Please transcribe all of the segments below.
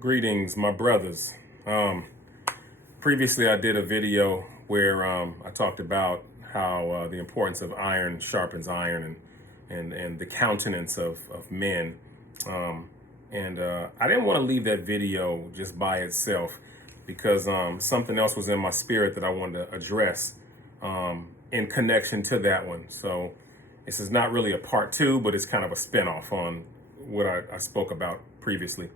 Greetings, my brothers. Previously, I did a video where I talked about how the importance of iron sharpens iron and the countenance of men. I didn't want to leave that video just by itself because something else was in my spirit that I wanted to address in connection to that one. So this is not really a part two, but it's kind of a spinoff on what I spoke about previously.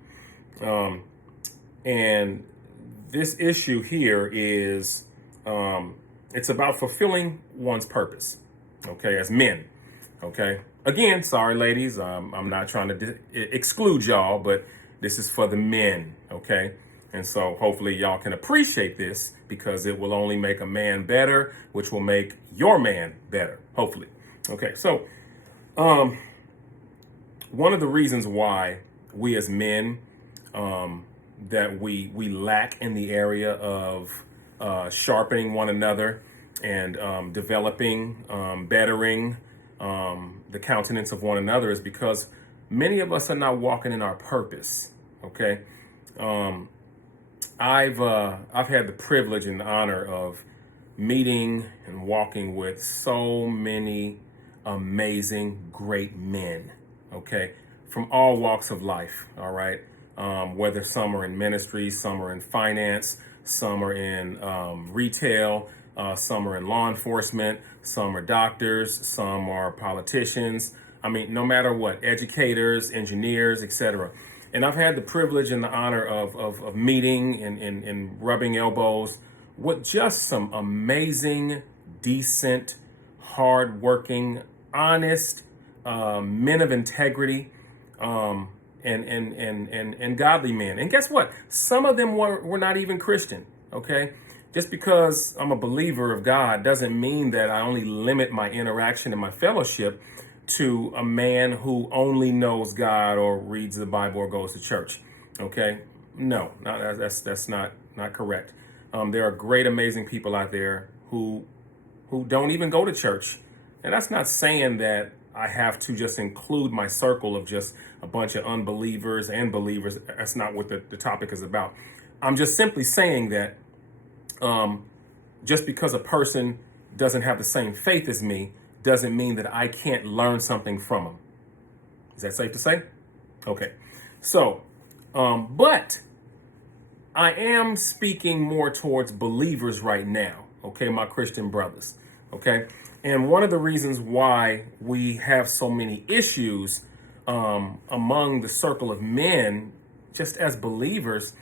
And this issue here is it's about fulfilling one's purpose, okay, as men, okay? Again, sorry, ladies, I'm not trying to exclude y'all, but this is for the men, okay? And so hopefully y'all can appreciate this because it will only make a man better, which will make your man better, hopefully. Okay, so one of the reasons why we as men that we lack in the area of sharpening one another and developing, bettering the countenance of one another is because many of us are not walking in our purpose. Okay, I've had the privilege and the honor of meeting and walking with so many amazing, great men. Okay, from all walks of life. All right. Whether some are in ministry, some are in finance, some are in retail, some are in law enforcement, some are doctors, some are politicians. I mean, no matter what, educators, engineers, etc. And I've had the privilege and the honor of meeting and rubbing elbows with just some amazing, decent, hardworking, honest men of integrity. And godly men. And guess what? Some of them were not even Christian, okay? Just because I'm a believer of God doesn't mean that I only limit my interaction and my fellowship to a man who only knows God or reads the Bible or goes to church, okay? No, that's not correct. There are great, amazing people out there who don't even go to church. And that's not saying that I have to just include my circle of just a bunch of unbelievers and believers. That's not what the topic is about. I'm just simply saying that just because a person doesn't have the same faith as me doesn't mean that I can't learn something from them. Is that safe to say? Okay. So, but I am speaking more towards believers right now. Okay, my Christian brothers. Okay. And one of the reasons why we have so many issues among the circle of men, just as believers,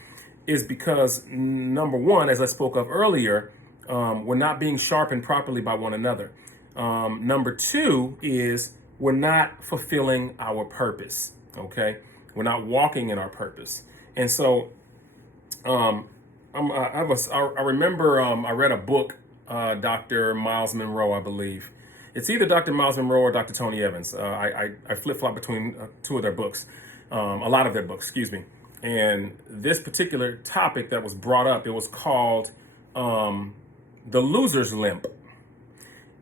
is because, number one, as I spoke of earlier, we're not being sharpened properly by one another. Number two is we're not fulfilling our purpose, okay? We're not walking in our purpose. And so I remember I read a book, Dr. Miles Monroe, I believe. It's either Dr. Miles Monroe or Dr. Tony Evans. I flip-flop between two of their books, a lot of their books, excuse me. And this particular topic that was brought up, it was called the loser's limp.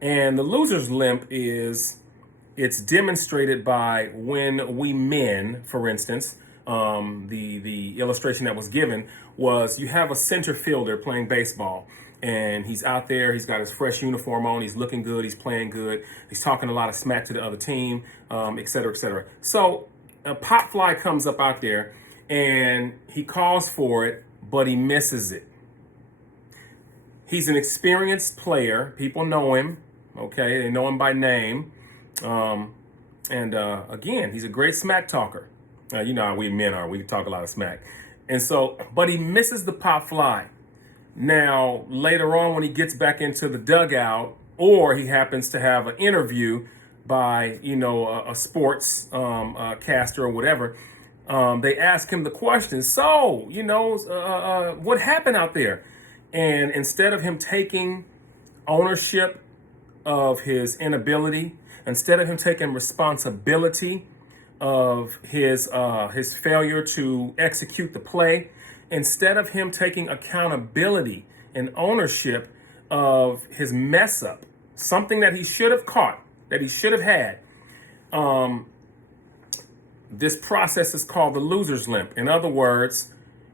And the loser's limp it's demonstrated by when we men, for instance, the illustration that was given was you have a center fielder playing baseball. And he's out there, he's got his fresh uniform on, he's looking good, he's playing good, he's talking a lot of smack to the other team, et cetera, et cetera. So a pop fly comes up out there and he calls for it, but he misses it. He's an experienced player. People know him, okay? They know him by name. Again, he's a great smack talker. You know how we men are, we talk a lot of smack. And so, but he misses the pop fly. Now, later on when he gets back into the dugout or he happens to have an interview by, a sports caster or whatever, they ask him the question, so, what happened out there? And instead of him taking ownership of his inability, instead of him taking responsibility of his failure to execute the play, instead of him taking accountability and ownership of his mess up, something that he should have caught, that he should have had, this process is called the loser's limp. In other words,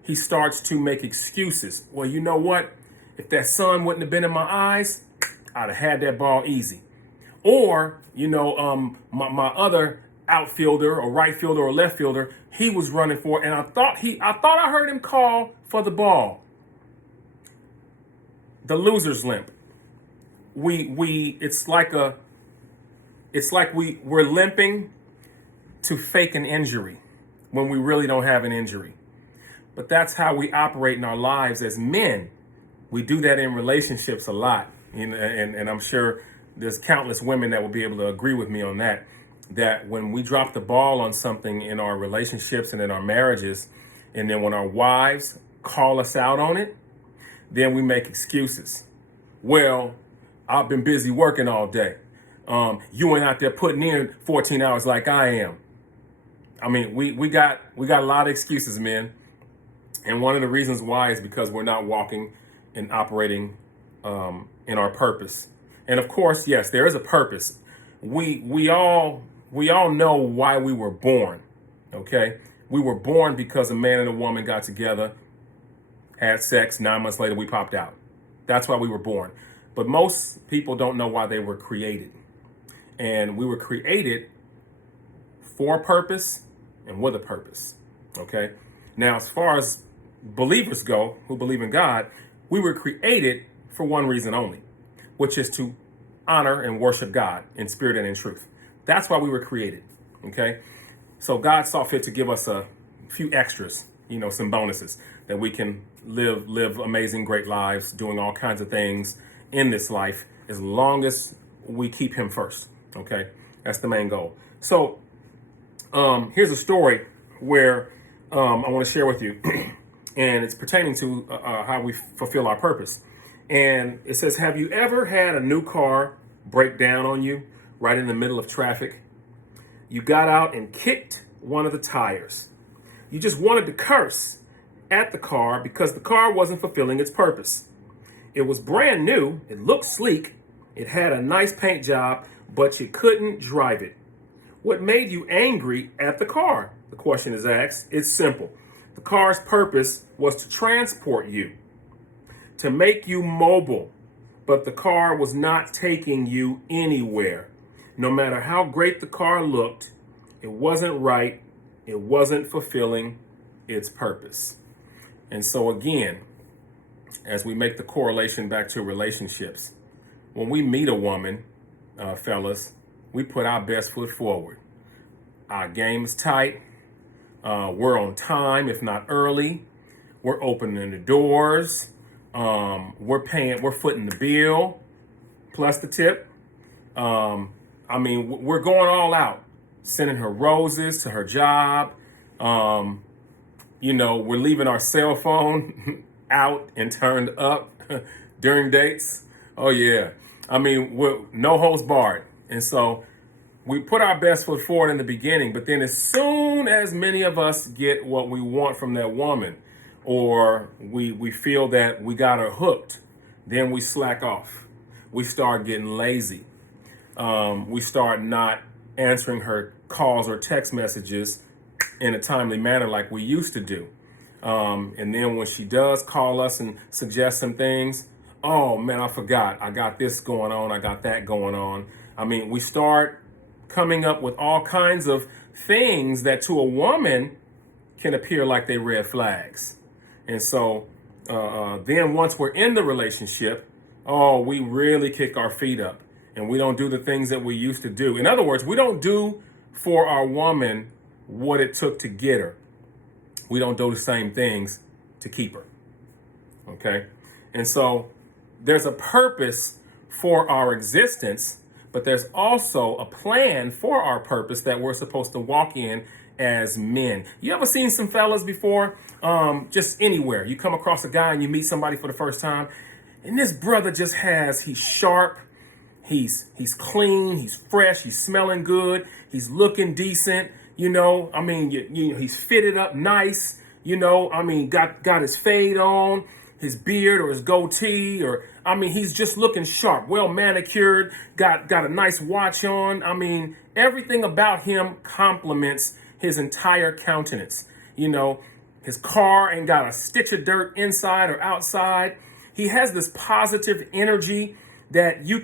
he starts to make excuses. Well, you know what? If that sun wouldn't have been in my eyes, I'd have had that ball easy. Or, my other outfielder or right fielder or left fielder, he was running for it, and I thought I heard him call for the ball. The loser's limp. It's like we're limping to fake an injury when we really don't have an injury. But that's how we operate in our lives as men. We do that in relationships a lot. And I'm sure there's countless women that will be able to agree with me on that. That when we drop the ball on something in our relationships and in our marriages, and then when our wives call us out on it, then we make excuses. Well, I've been busy working all day. You ain't out there putting in 14 hours like I am. I mean, we got a lot of excuses, men. And one of the reasons why is because we're not walking and operating in our purpose. And of course, yes, there is a purpose. We all know why we were born. Okay, we were born because a man and a woman got together, had sex. 9 months later, we popped out. That's why we were born. But most people don't know why they were created. And we were created for a purpose and with a purpose. Okay. Now, as far as believers go, who believe in God, we were created for one reason only, which is to honor and worship God in spirit and in truth. That's why we were created. Okay. So God saw fit to give us a few extras, some bonuses that we can live amazing, great lives, doing all kinds of things in this life, as long as we keep him first. Okay. That's the main goal. So here's a story where I want to share with you, and it's pertaining to how we fulfill our purpose. And it says, have you ever had a new car break down on you right in the middle of traffic? You got out and kicked one of the tires. You just wanted to curse at the car because the car wasn't fulfilling its purpose. It was brand new. It looked sleek. It had a nice paint job, but you couldn't drive it. What made you angry at the car? The question is asked. It's simple. The car's purpose was to transport you, to make you mobile, but the car was not taking you anywhere. No matter how great the car looked, it wasn't right. It wasn't fulfilling its purpose. And so again, as we make the correlation back to relationships, when we meet a woman, fellas, we put our best foot forward. Our game is tight. We're on time, if not early. We're opening the doors. We're footing the bill, plus the tip. We're going all out, sending her roses to her job. We're leaving our cell phone out and turned up during dates. Oh yeah. We're no holds barred. And so we put our best foot forward in the beginning, but then as soon as many of us get what we want from that woman, or we feel that we got her hooked, then we slack off. We start getting lazy. We start not answering her calls or text messages in a timely manner like we used to do. And then when she does call us and suggest some things, oh man, I forgot. I got this going on. I got that going on. We start coming up with all kinds of things that to a woman can appear like they red flags. And so then once we're in the relationship, we really kick our feet up and we don't do the things that we used to do. In other words, we don't do for our woman what it took to get her. We don't do the same things to keep her. Okay? And so there's a purpose for our existence, but there's also a plan for our purpose that we're supposed to walk in as men. You ever seen some fellas before? Just anywhere. You come across a guy and you meet somebody for the first time, and this brother he's sharp, he's clean, he's fresh, he's smelling good, he's looking decent, he's fitted up nice, got his fade on, his beard or his goatee, he's just looking sharp, well manicured, got a nice watch on. Everything about him complements his entire countenance. His car ain't got a stitch of dirt inside or outside. He has this positive energy that you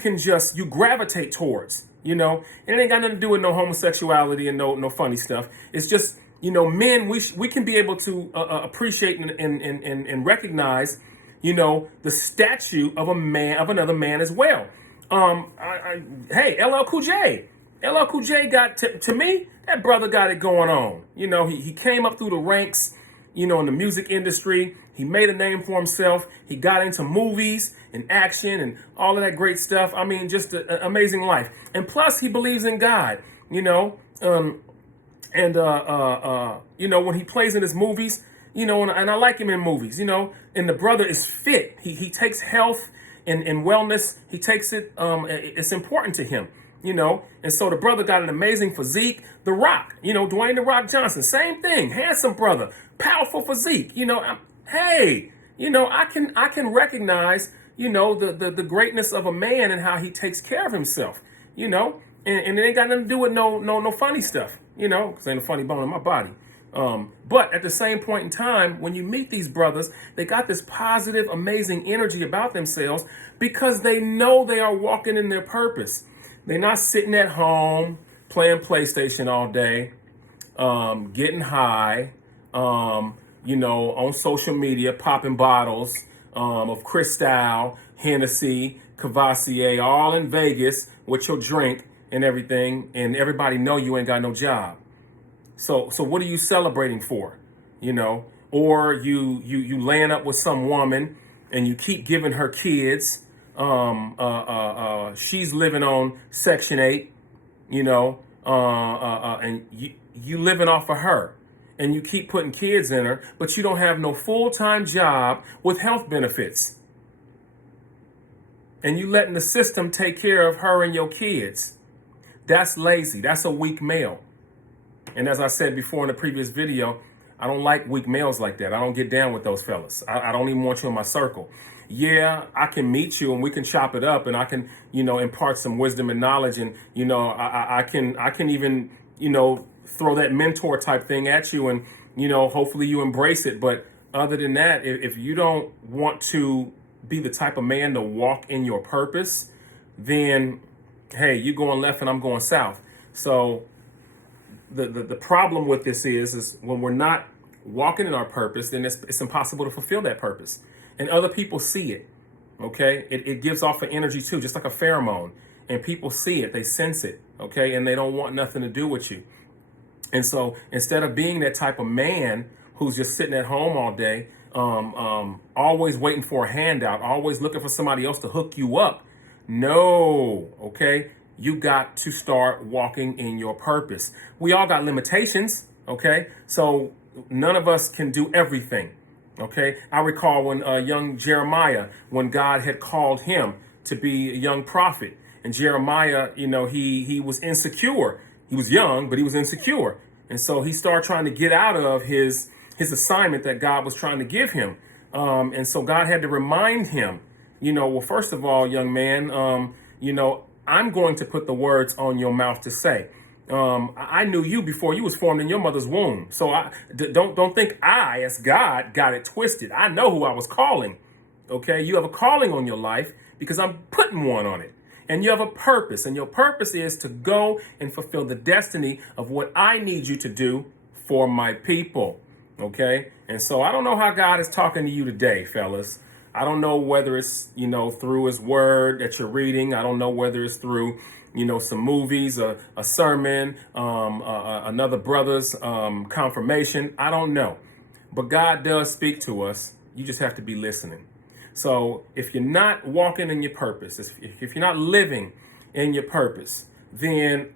gravitate towards, and it ain't got nothing to do with no homosexuality and no funny stuff. It's just, men, we can be able to appreciate and recognize, the statue of another man as well. Hey, LL Cool J. LL Cool J got, to me, that brother got it going on. He came up through the ranks, in the music industry. He made a name for himself. He got into movies and action and all of that great stuff. I mean, just an amazing life. And plus, he believes in God, when he plays in his movies, and I like him in movies, and the brother is fit. He takes health and wellness. He takes it, it's important to him. And so the brother got an amazing physique. The Rock, Dwayne The Rock Johnson, same thing, handsome brother, powerful physique. I can recognize, the greatness of a man and how he takes care of himself, and it ain't got nothing to do with no funny stuff, because ain't a funny bone in my body. But at the same point in time, when you meet these brothers, they got this positive, amazing energy about themselves because they know they are walking in their purpose. They're not sitting at home playing PlayStation all day, getting high, on social media, popping bottles of Cristal, Hennessy, Cavassier, all in Vegas with your drink and everything, and everybody know you ain't got no job. So what are you celebrating for? Or you laying up with some woman and you keep giving her kids. She's living on Section 8, and you living off of her, and you keep putting kids in her, but you don't have no full-time job with health benefits. And you letting the system take care of her and your kids. That's lazy. That's a weak male. And as I said before in the previous video, I don't like weak males like that. I don't get down with those fellas. I don't even want you in my circle. Yeah, I can meet you and we can chop it up and I can, impart some wisdom and knowledge. And, I can even, throw that mentor type thing at you and, hopefully you embrace it. But other than that, if you don't want to be the type of man to walk in your purpose, then, hey, you're going left and I'm going south. So the problem with this is when we're not walking in our purpose, then it's impossible to fulfill that purpose. And other people see it, okay? It gives off an energy too, just like a pheromone. And people see it, they sense it, okay? And they don't want nothing to do with you. And so instead of being that type of man who's just sitting at home all day, always waiting for a handout, always looking for somebody else to hook you up, no, okay? You got to start walking in your purpose. We all got limitations, okay? So none of us can do everything. Okay, I recall when young Jeremiah, when God had called him to be a young prophet, and Jeremiah, he was insecure. He was young, but he was insecure, and so he started trying to get out of his assignment that God was trying to give him. And so God had to remind him, well, first of all, young man, I'm going to put the words on your mouth to say. I knew you before you was formed in your mother's womb. So don't think I, as God, got it twisted. I know who I was calling. Okay, you have a calling on your life because I'm putting one on it. And you have a purpose, and your purpose is to go and fulfill the destiny of what I need you to do for my people. Okay, and so I don't know how God is talking to you today, fellas. I don't know whether it's, through his word that you're reading. I don't know whether it's through some movies, a sermon, another brother's confirmation. I don't know. But God does speak to us. You just have to be listening. So if you're not walking in your purpose, if you're not living in your purpose, then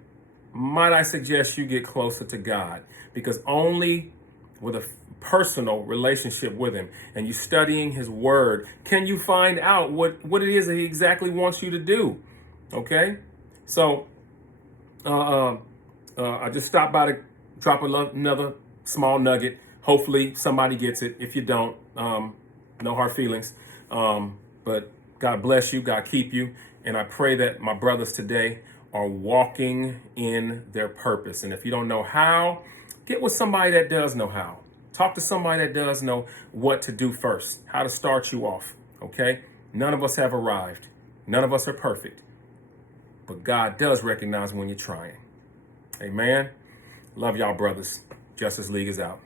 might I suggest you get closer to God, because only with a personal relationship with him and you studying his word can you find out what it is that he exactly wants you to do. Okay? So I just stopped by to drop another small nugget. Hopefully somebody gets it. If you don't, no hard feelings. But God bless you. God keep you. And I pray that my brothers today are walking in their purpose. And if you don't know how, get with somebody that does know how. Talk to somebody that does know what to do first, how to start you off, okay? None of us have arrived. None of us are perfect. But God does recognize when you're trying. Amen. Love y'all, brothers. Justice League is out.